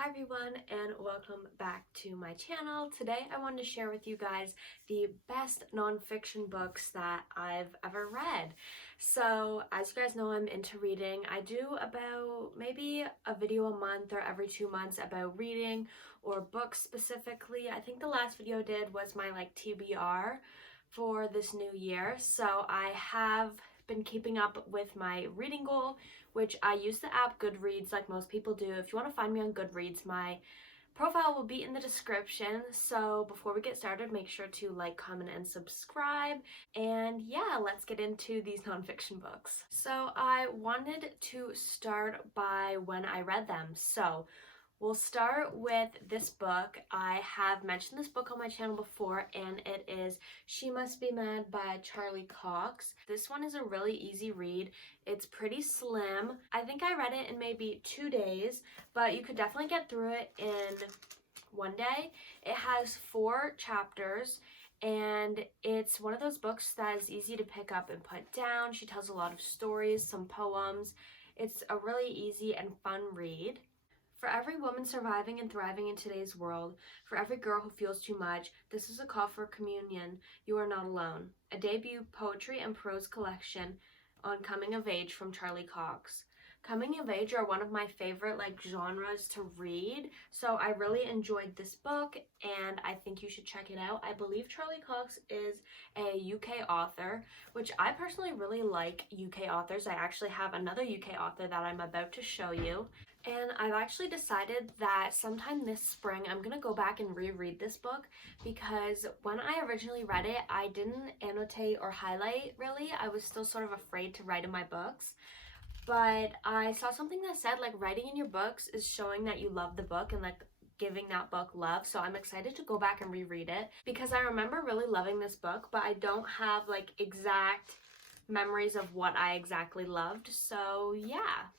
Hi everyone and welcome back to my channel. Today I wanted to share with you guys the best nonfiction books that I've ever read. So as you guys know, I'm into reading. I do about maybe a video a month or every 2 months about reading or books specifically. I think the last video I did was my TBR for this new year. So I have been keeping up with my reading goal, which I use the app Goodreads like most people do. If you want to find me on Goodreads, my profile will be in the description. So before we get started, make sure to like, comment, and subscribe. And yeah, let's get into these nonfiction books. So I wanted to start by when I read them. So we'll start with this book. I have mentioned this book on my channel before, and it is She Must Be Mad by Charlie Cox. This one is a really easy read. It's pretty slim. I think I read it in maybe 2 days, but you could definitely get through it in 1 day. It has 4 chapters, and it's one of those books that is easy to pick up and put down. She tells a lot of stories, some poems. It's a really easy and fun read. For every woman surviving and thriving in today's world, for every girl who feels too much, this is a call for communion. You are not alone. A debut poetry and prose collection on coming of age from Charlie Cox. Coming of age are one of my favorite genres to read, so I really enjoyed this book and I think you should check it out. I believe Charlie Cox is a UK author, which I personally really like UK authors. I actually have another UK author that I'm about to show you. And I've actually decided that sometime this spring I'm going to go back and reread this book, because when I originally read it, I didn't annotate or highlight really. I was still sort of afraid to write in my books. But I saw something that said writing in your books is showing that you love the book and giving that book love. So I'm excited to go back and reread it, because I remember really loving this book, but I don't have exact memories of what I exactly loved. So yeah.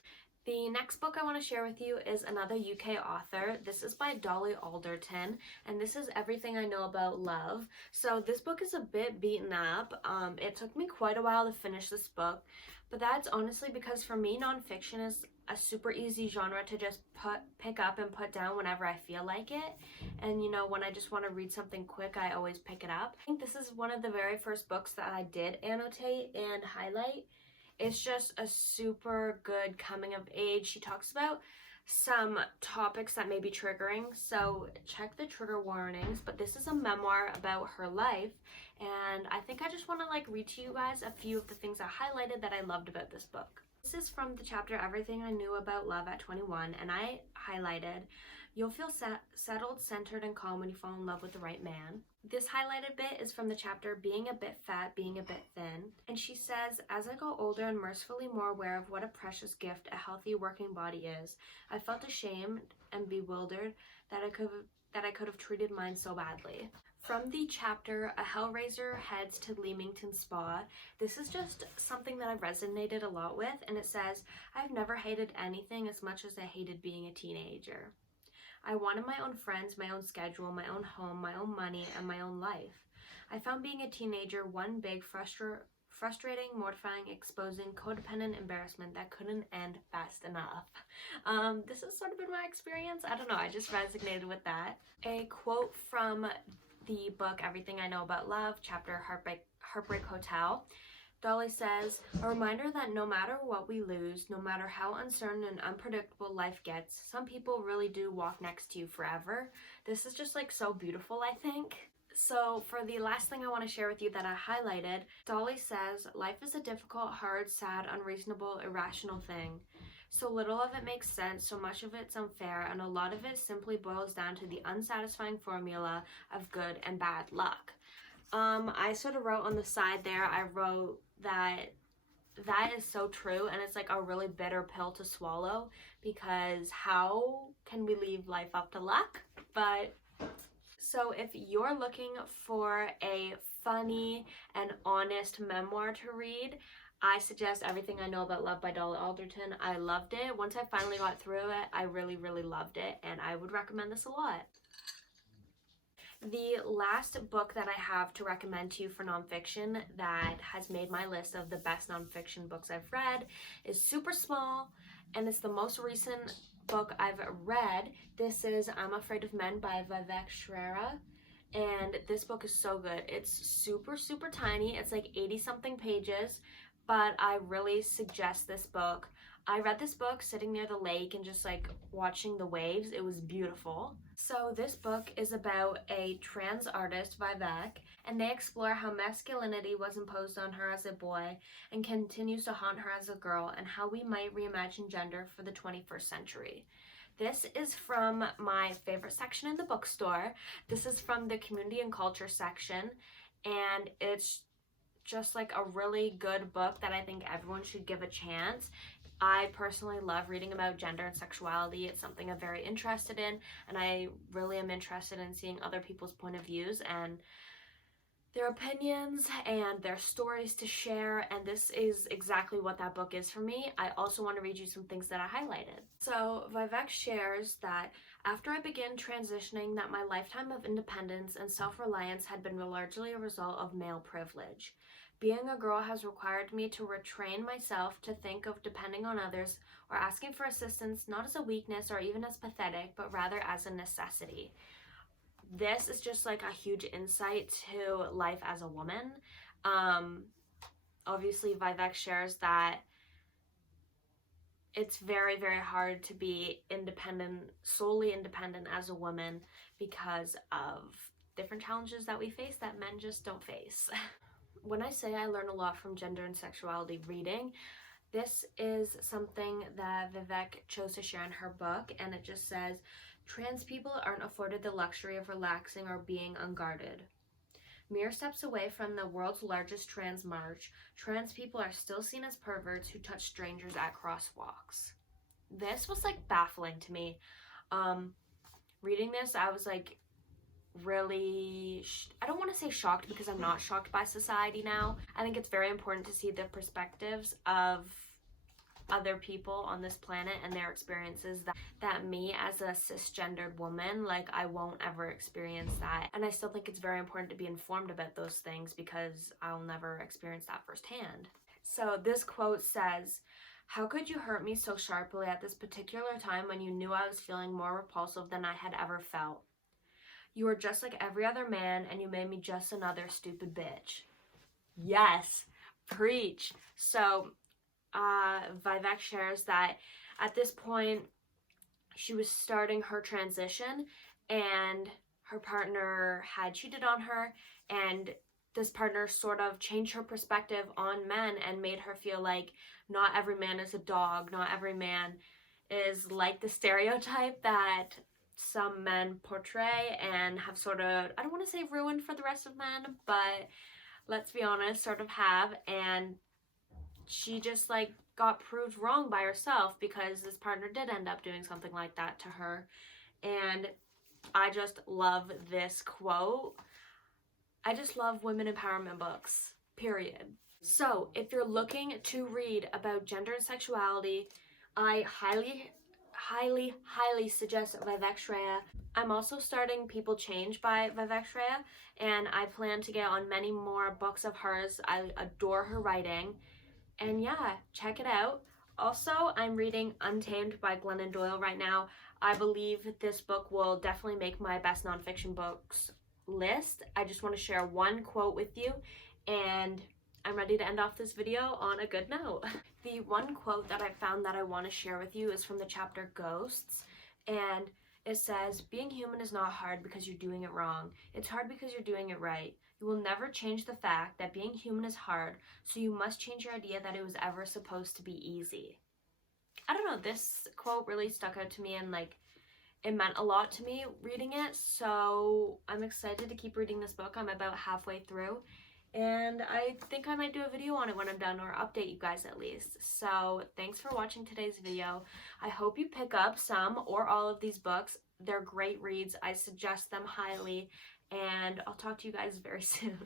The next book I want to share with you is another UK author. This is by Dolly Alderton, and this is Everything I Know About Love. So this book is a bit beaten up. It took me quite a while to finish this book, but that's honestly because for me, nonfiction is a super easy genre to just pick up and put down whenever I feel like it. And when I just want to read something quick, I always pick it up. I think this is one of the very first books that I did annotate and highlight. It's just a super good coming of age. She talks about some topics that may be triggering, so check the trigger warnings, but this is a memoir about her life, and I think I just want to read to you guys a few of the things I highlighted that I loved about this book. This is from the chapter Everything I Knew About Love at 21, and I highlighted, "You'll feel settled, centered, and calm when you fall in love with the right man." This highlighted bit is from the chapter Being a Bit Fat, Being a Bit Thin, and she says, "As I got older and mercifully more aware of what a precious gift a healthy working body is, I felt ashamed and bewildered that I could have treated mine so badly." From the chapter A Hellraiser Heads to Leamington Spa, this is just something that I've resonated a lot with, and it says, "I've never hated anything as much as I hated being a teenager. I wanted my own friends, my own schedule, my own home, my own money, and my own life. I found being a teenager one big, frustrating, mortifying, exposing, codependent embarrassment that couldn't end fast enough." This has sort of been my experience. I don't know, I just resonated with that. A quote from the book Everything I Know About Love, chapter Heartbreak Hotel. Dolly says, "A reminder that no matter what we lose, no matter how uncertain and unpredictable life gets, some people really do walk next to you forever." This is just so beautiful, I think. So for the last thing I want to share with you that I highlighted, Dolly says, "Life is a difficult, hard, sad, unreasonable, irrational thing. So little of it makes sense, so much of it's unfair, and a lot of it simply boils down to the unsatisfying formula of good and bad luck." I sort of wrote on the side there, I wrote that is so true, and it's a really bitter pill to swallow, because how can we leave life up to luck? But so if you're looking for a funny and honest memoir to read, I suggest Everything I Know About Love by Dolly Alderton. I loved it. Once I finally got through it, I really, really loved it, and I would recommend this a lot. The last book that I have to recommend to you for nonfiction that has made my list of the best nonfiction books I've read is super small, and it's the most recent book I've read. This is I'm Afraid of Men by Vivek Shrera. And this book is so good. It's super, super tiny. It's like 80 something pages, but I really suggest this book. I read this book sitting near the lake and just like watching the waves. It was beautiful. So this book is about a trans artist, Vivek, and they explore how masculinity was imposed on her as a boy and continues to haunt her as a girl, and how we might reimagine gender for the 21st century. This is from my favorite section in the bookstore. This is from the community and culture section, and it's just like a really good book that I think everyone should give a chance. I personally love reading about gender and sexuality. It's something I'm very interested in, and I really am interested in seeing other people's point of views and their opinions and their stories to share, and this is exactly what that book is for me. I also want to read you some things that I highlighted. So Vivek shares that after I began transitioning, that my lifetime of independence and self-reliance had been largely a result of male privilege. Being a girl has required me to retrain myself to think of depending on others or asking for assistance not as a weakness or even as pathetic, but rather as a necessity. This is just like a huge insight to life as a woman. Obviously, Vivek shares that it's very, very hard to be independent, solely independent as a woman because of different challenges that we face that men just don't face. When I say I learn a lot from gender and sexuality reading, this is something that Vivek chose to share in her book, and it just says, trans people aren't afforded the luxury of relaxing or being unguarded. Mere steps away from the world's largest trans march, trans people are still seen as perverts who touch strangers at crosswalks. This was like baffling to me. Reading this, I was like really, I don't want to say shocked because I'm not shocked by society now. I think it's very important to see the perspectives of other people on this planet and their experiences that me as a cisgendered woman, like, I won't ever experience that. And I still think it's very important to be informed about those things because I'll never experience that firsthand. So this quote says, "How could you hurt me so sharply at this particular time when you knew I was feeling more repulsive than I had ever felt? You were just like every other man and you made me just another stupid bitch." Yes, preach. So Vivek shares that at this point she was starting her transition and her partner had cheated on her, and this partner sort of changed her perspective on men and made her feel like not every man is a dog, not every man is like the stereotype that some men portray and have sort of, I don't want to say ruined for the rest of men, but let's be honest, sort of have. And she just like got proved wrong by herself because this partner did end up doing something like that to her. And I just love this quote. I just love women empowerment books, period. So if you're looking to read about gender and sexuality, I highly suggest Vivek Shrera. I'm also starting People Change by Vivek Shrera, and I plan to get on many more books of hers. I adore her writing. And yeah, check it out. Also, I'm reading Untamed by Glennon Doyle right now. I believe this book will definitely make my best nonfiction books list. I just want to share one quote with you, and I'm ready to end off this video on a good note. The one quote that I found that I want to share with you is from the chapter Ghosts, and it says, "Being human is not hard because you're doing it wrong. It's hard because you're doing it right. You will never change the fact that being human is hard, so you must change your idea that it was ever supposed to be easy." I don't know, this quote really stuck out to me, and like, it meant a lot to me reading it, so I'm excited to keep reading this book. I'm about halfway through, and I think I might do a video on it when I'm done, or update you guys at least. So thanks for watching today's video. I hope you pick up some or all of these books. They're great reads. I suggest them highly, and I'll talk to you guys very soon.